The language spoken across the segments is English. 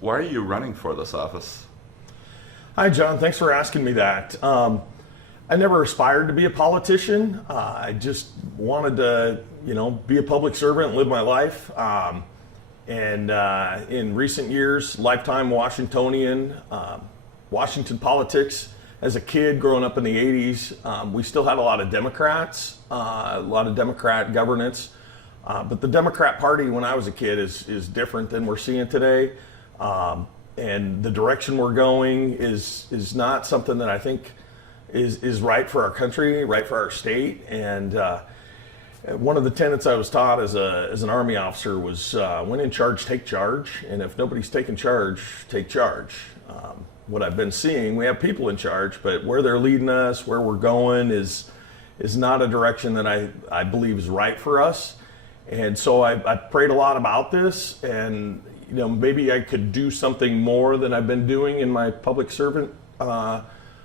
Why are you running for this office? Hi, John. Thanks for asking me that. I never aspired to be a politician. I just wanted to, be a public servant and live my life. And in recent years, lifetime Washingtonian, Washington politics. As a kid growing up in the 80s, we still had a lot of Democrats, a lot of Democrat governance. But the Democrat Party when I was a kid is different than we're seeing today. And the direction we're going is not something that I think is right for our country, right for our state. And one of the tenets I was taught as an Army officer was when in charge, take charge. And if nobody's taking charge, take charge. What I've been seeing, we have people in charge, but where they're leading us, where we're going is not a direction that I believe is right for us. And so I prayed a lot about this, and maybe I could do something more than I've been doing in my public servant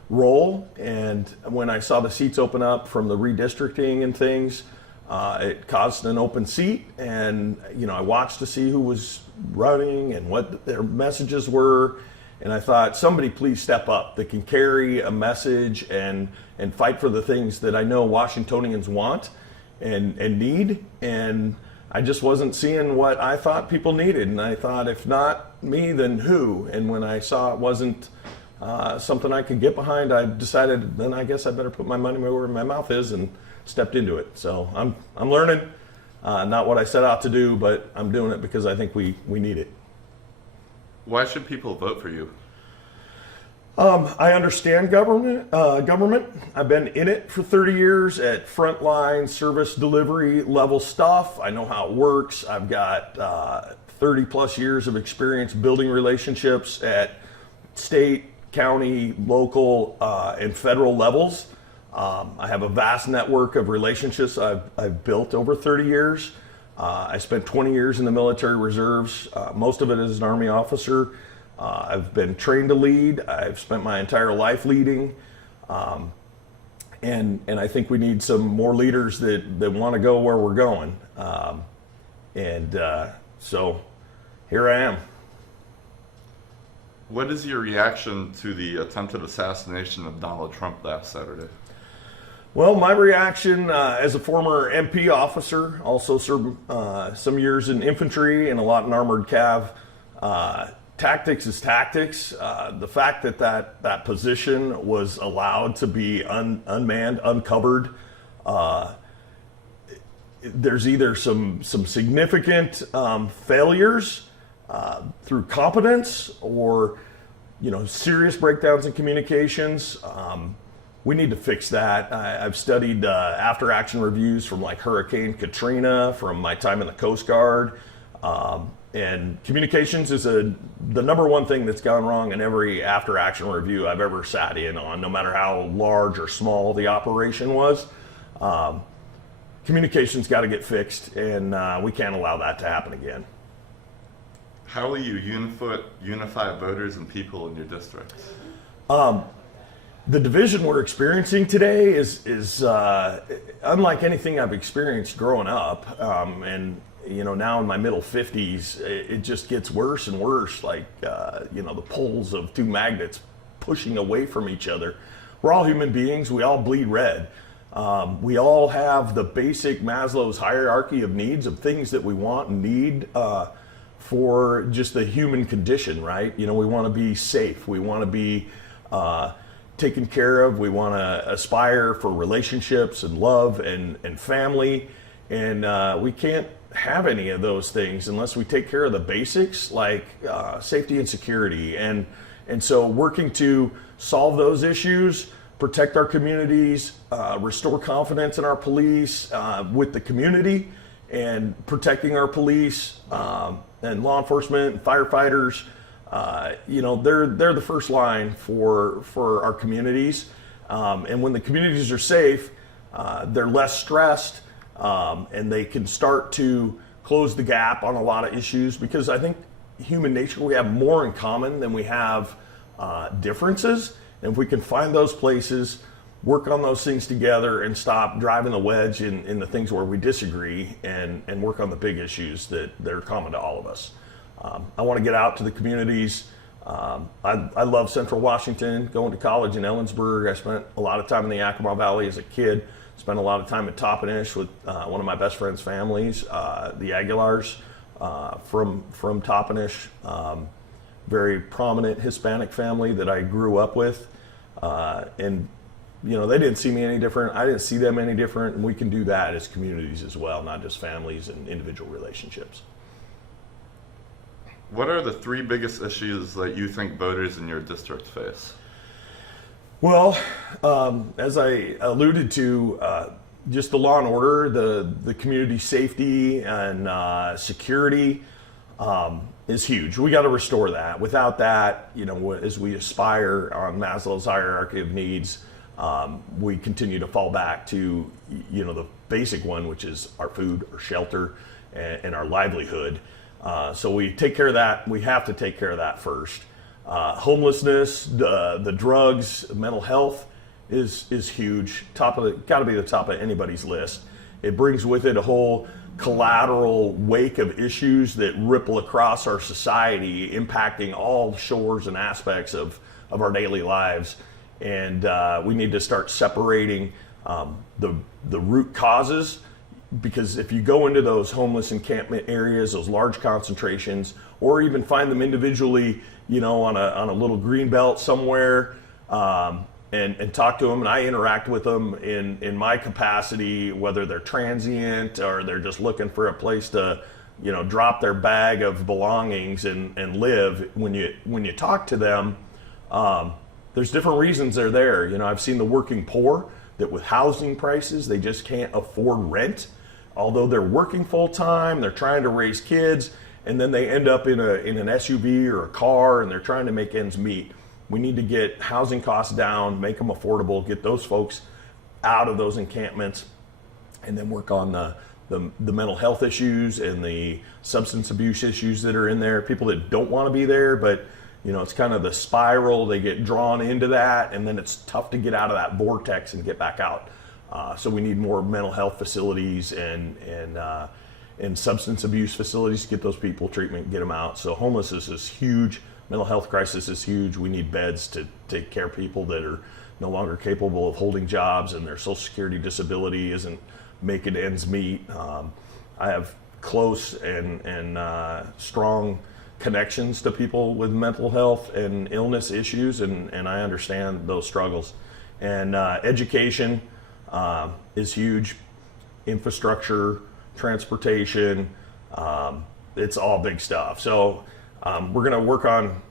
role. And when I saw the seats open up from the redistricting and things, it caused an open seat, and I watched to see who was running and what their messages were. And I thought, somebody please step up that can carry a message and fight for the things that I know Washingtonians want and need. And I just wasn't seeing what I thought people needed. And I thought, if not me, then who? And when I saw it wasn't something I could get behind, I decided then I guess I better put my money where my mouth is, and stepped into it. So I'm learning, not what I set out to do, but I'm doing it because I think we need it. Why should people vote for you? I understand government. I've been in it for 30 years at frontline service delivery level stuff. I know how it works. I've got 30 plus years of experience building relationships at state, county, local, and federal levels. I have a vast network of relationships I've built over 30 years. I spent 20 years in the military reserves, most of it as an Army officer. I've been trained to lead. I've spent my entire life leading. And I think we need some more leaders that want to go where we're going. So here I am. What is your reaction to the attempted assassination of Donald Trump last Saturday? Well, my reaction as a former MP officer, also served some years in infantry and a lot in armored cav. Tactics is tactics. The fact that position was allowed to be unmanned, uncovered, there's either some significant failures through competence or serious breakdowns in communications. We need to fix that. I've studied after action reviews from like Hurricane Katrina, from my time in the Coast Guard. And communications is the number one thing that's gone wrong in every after action review I've ever sat in on, no matter how large or small the operation was. Communications got to get fixed, and we can't allow that to happen again. How will you unify voters and people in your district? The division we're experiencing today is unlike anything I've experienced growing up. And now in my middle 50s, it just gets worse and worse. Like the poles of two magnets pushing away from each other. We're all human beings. We all bleed red. We all have the basic Maslow's hierarchy of needs, of things that we want and need for just the human condition, right? We want to be safe. We want to be taken care of. We want to aspire for relationships and love and family. And we can't have any of those things unless we take care of the basics like safety and security. And so working to solve those issues, protect our communities, restore confidence in our police with the community, and protecting our police and law enforcement and firefighters. They're the first line for our communities. And when the communities are safe, they're less stressed, and they can start to close the gap on a lot of issues, because I think human nature, we have more in common than we have differences. And if we can find those places, work on those things together, and stop driving the wedge in the things where we disagree, and work on the big issues that are common to all of us. I want to get out to the communities. I love Central Washington, going to college in Ellensburg. I spent a lot of time in the Yakima Valley as a kid. Spent a lot of time at Toppenish with one of my best friend's families, the Aguilars from Toppenish. Very prominent Hispanic family that I grew up with. And they didn't see me any different. I didn't see them any different. And we can do that as communities as well, not just families and individual relationships. What are the 3 biggest issues that you think voters in your district face? Well, as I alluded to, just the law and order, the community safety and security is huge. We got to restore that. Without that, as we aspire on Maslow's hierarchy of needs, we continue to fall back to, the basic one, which is our food, our shelter, and our livelihood. So we take care of that. We have to take care of that first. Homelessness, the drugs, mental health is huge. Got to be the top of anybody's list. It brings with it a whole collateral wake of issues that ripple across our society, impacting all shores and aspects of our daily lives. And we need to start separating the root causes, because if you go into those homeless encampment areas, those large concentrations, or even find them individually, on a little green belt somewhere, and talk to them, and I interact with them in my capacity, whether they're transient or they're just looking for a place to, drop their bag of belongings and live. When you talk to them, there's different reasons they're there. I've seen the working poor that with housing prices, they just can't afford rent. Although they're working full time, they're trying to raise kids, and then they end up in an SUV or a car, and they're trying to make ends meet. We need to get housing costs down, make them affordable, get those folks out of those encampments, and then work on the mental health issues and the substance abuse issues that are in there. People that don't want to be there, but it's kind of the spiral. They get drawn into that, and then it's tough to get out of that vortex and get back out. So we need more mental health facilities and substance abuse facilities to get those people treatment, get them out. So homelessness is huge. Mental health crisis is huge. We need beds to take care of people that are no longer capable of holding jobs, and their Social Security disability isn't making ends meet. I have close and strong connections to people with mental health and illness issues, and I understand those struggles. And education is huge. Infrastructure, transportation, it's all big stuff. So we're gonna work on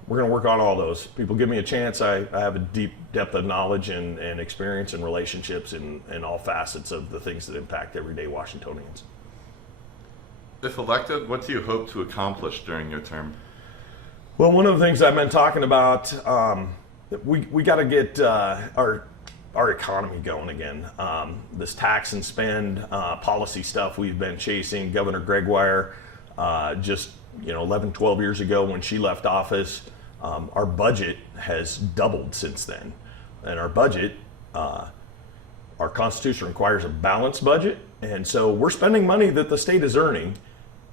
all those. People give me a chance. I have a deep depth of knowledge and experience and relationships in all facets of the things that impact everyday Washingtonians. If elected, what do you hope to accomplish during your term? Well, one of the things I've been talking about, we got to get our economy going again. This tax and spend policy stuff we've been chasing. Governor Gregoire, just 11, 12 years ago when she left office, our budget has doubled since then. And our budget, our Constitution requires a balanced budget. And so we're spending money that the state is earning.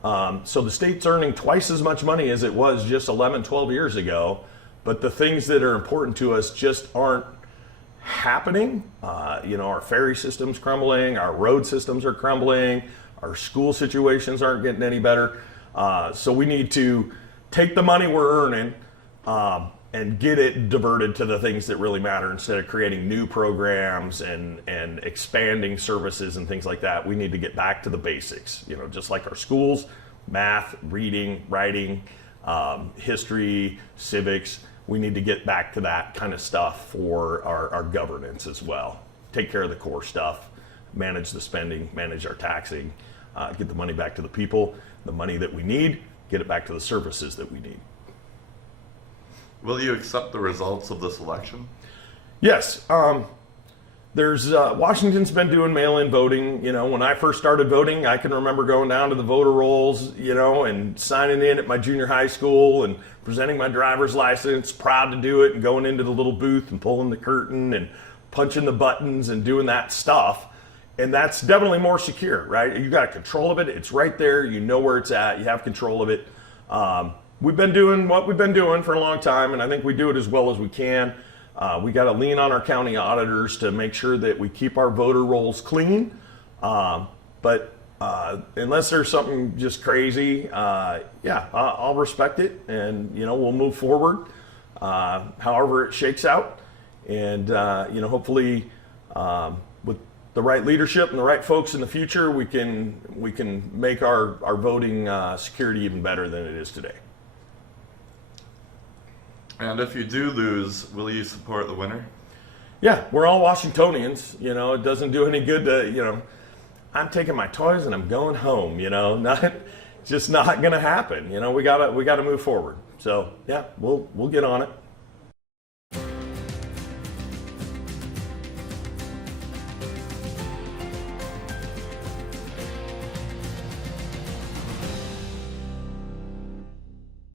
So the state's earning twice as much money as it was just 11, 12 years ago. But the things that are important to us just aren't happening. Our ferry system's crumbling, our road systems are crumbling, our school situations aren't getting any better. So we need to take the money we're earning and get it diverted to the things that really matter instead of creating new programs and expanding services and things like that. We need to get back to the basics, just like our schools, math, reading, writing, history, civics. We need to get back to that kind of stuff for our governance as well. Take care of the core stuff, manage the spending, manage our taxing, get the money back to the people, the money that we need, get it back to the services that we need. Will you accept the results of this election? Yes. Washington's been doing mail-in voting. When I first started voting, I can remember going down to the voter rolls, and signing in at my junior high school and presenting my driver's license, proud to do it, and going into the little booth and pulling the curtain and punching the buttons and doing that stuff. And that's definitely more secure, right? You got control of it. It's right there. You know where it's at. You have control of it. we've been doing what we've been doing for a long time, and I think we do it as well as we can. We got to lean on our county auditors to make sure that we keep our voter rolls clean. But unless there's something just crazy, I'll respect it, and we'll move forward, however it shakes out, and hopefully with the right leadership and the right folks in the future, we can make our voting security even better than it is today. And if you do lose, will you support the winner? Yeah, we're all Washingtonians. It doesn't do any good to, I'm taking my toys and I'm going home. Not just not going to happen. We gotta move forward. So yeah, we'll get on it.